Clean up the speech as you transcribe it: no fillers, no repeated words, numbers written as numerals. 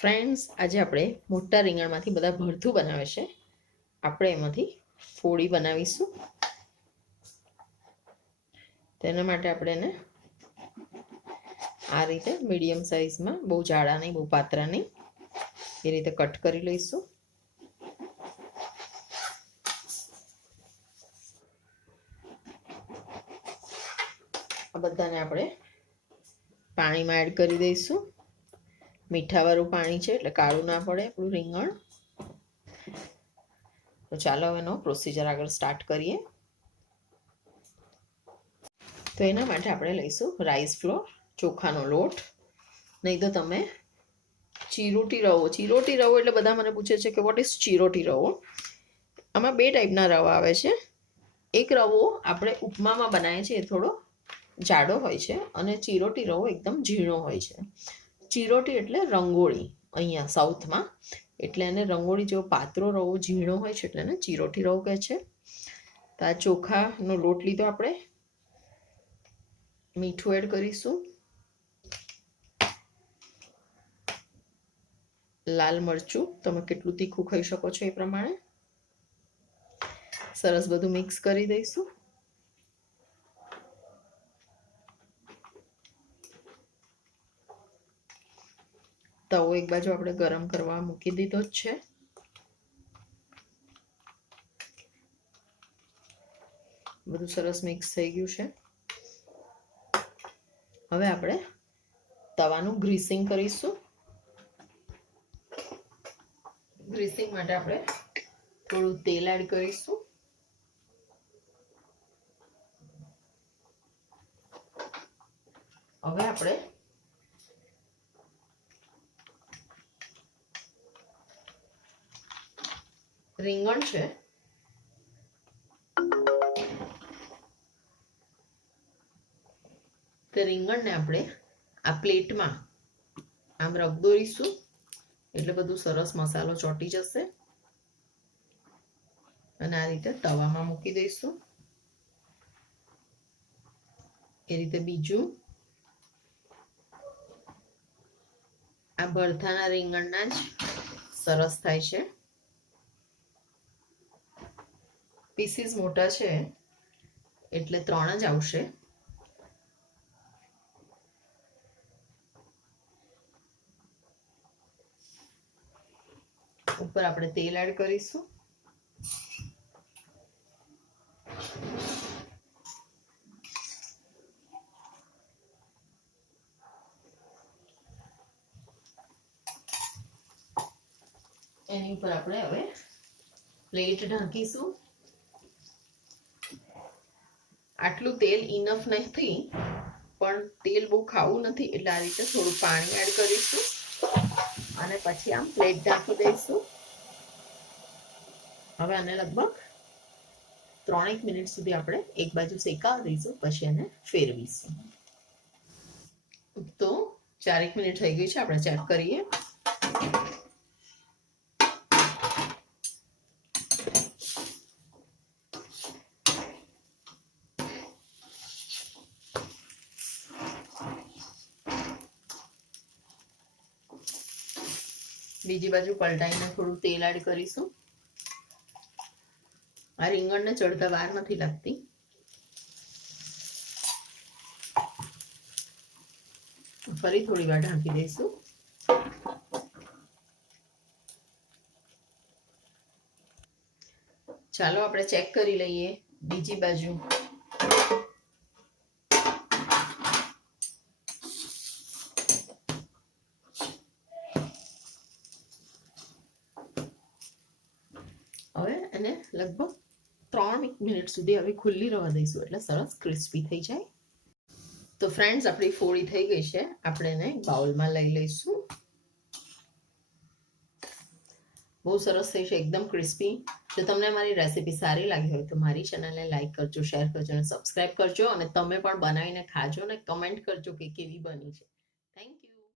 Friends, આજે આપણે મોટા રીંગણમાંથી બધા ભરથું બનાવે છે. આપણે એમાંથી ફોડી બનાવીશું. તેના માટે આપણે એને આ રીતે મીડિયમ સાઇઝમાં, બહુ જાડા નહીં બહુ પાતળા નહીં, એ રીતે કટ કરી લઈશું. આ બધાને આપણે પાણીમાં એડ કરી દઈશું. મીઠાવાળું પાણી છે એટલે કાળું ના પડે આપણું રીંગણ. તો ચાલો એનો પ્રોસિજર આગળ સ્ટાર્ટ કરીએ. તો એના માટે આપણે લઈશું રાઈસ ફ્લોર, ચોખાનો લોટ. નહીં તો તમે ચીરોટી રવો એટલે બધા મને પૂછે છે કે વોટ ઇઝ ચીરોટી રવો. આમાં બે ટાઈપના રવા આવે છે. એક રવો આપણે ઉપમામાં બનાવીએ છીએ, એ થોડો જાડો હોય છે, અને ચીરોટી રવો એકદમ ઝીણો હોય છે. ચીરોટી એટલે રંગોળી અહીંયા સાઉથમાં, એટલે એને રંગોળી જેવો પાતળો રવો ઝીણો હોય છે એટલે એને ચીરોટી રવો કહે છે. તો આ ચોખાનો લોટ લીધો આપણે. મીઠું એડ કરીશું, લાલ મરચું, તમે કેટલું તીખું ખાઈ શકો છો એ પ્રમાણે. સરસ બધું મિક્સ કરી દઈશું. તવો એક બાજુ આપણે ગરમ કરવા મૂકી દીધો જ છે. બધું સરસ મિક્સ થઈ ગયું છે. હવે આપણે તવાનું ગ્રીસિંગ કરીશું. ગ્રીસિંગ માટે આપણે થોડું તેલ એડ કરીશું. હવે આપણે રીંગણ છે તે રીંગણને આપણે આ પ્લેટમાં આમ રગદોરીશું, એટલે બધું સરસ મસાલો ચોંટી જશે. અને આ રીતે તવામાં મૂકી દઈશું. એ રીતે બીજું. આ ભરથાના રીંગણના જ સરસ થાય છે. પીસીસ મોટા છે એટલે 3 જ આવશે. ઉપર આપણે તેલ એડ કરીશું. એની ઉપર આપણે હવે પ્લેટ ઢાંકીશું. આટલું તેલ ઇનફ નથી, પણ તેલ બહુ ખાવું નથી, એટલે આ રીતે થોડું પાણી એડ કરીશું અને પછી આમ પ્લેટ ઢાંકી દઈશું. હવે આને લગભગ 3 મિનિટ સુધી આપણે એક બાજુ શેકાવા દઈશું, પછી એને ફેરવીશું. તો 4 મિનિટ થઈ ગઈ છે, આપણે ચેક કરીએ. બીજી બાજુ પલટાઈને થોડું તેલ એડ કરીશું. આ રીંગણને ચડતા વાર નથી લાગતી. ફરી થોડી વાર ઢાંકી દઈશું. ચાલો આપણે ચેક કરી લઈએ બીજી બાજુ. હવે એને લગભગ 3 મિનિટ સુધી હવે ખુલ્લી રહેવા દઈશું, એટલે સરસ ક્રિસ્પી થઈ જાય. તો ફ્રેન્ડ્સ, આપણી ફોડી થઈ ગઈ છે. આપણે એને બાઉલમાં લઈ લઈશું. બહુ સરસ થઈ છે, એકદમ ક્રિસ્પી. જો તમને મારી રેસીપી સારી લાગી હોય તો મારી ચેનલને લાઈક કરજો, શેર કરજો અને સબસ્ક્રાઇબ કરજો. અને તમે પણ બનાવીને ખાજો અને કમેન્ટ કરજો કે કેવી બની છે.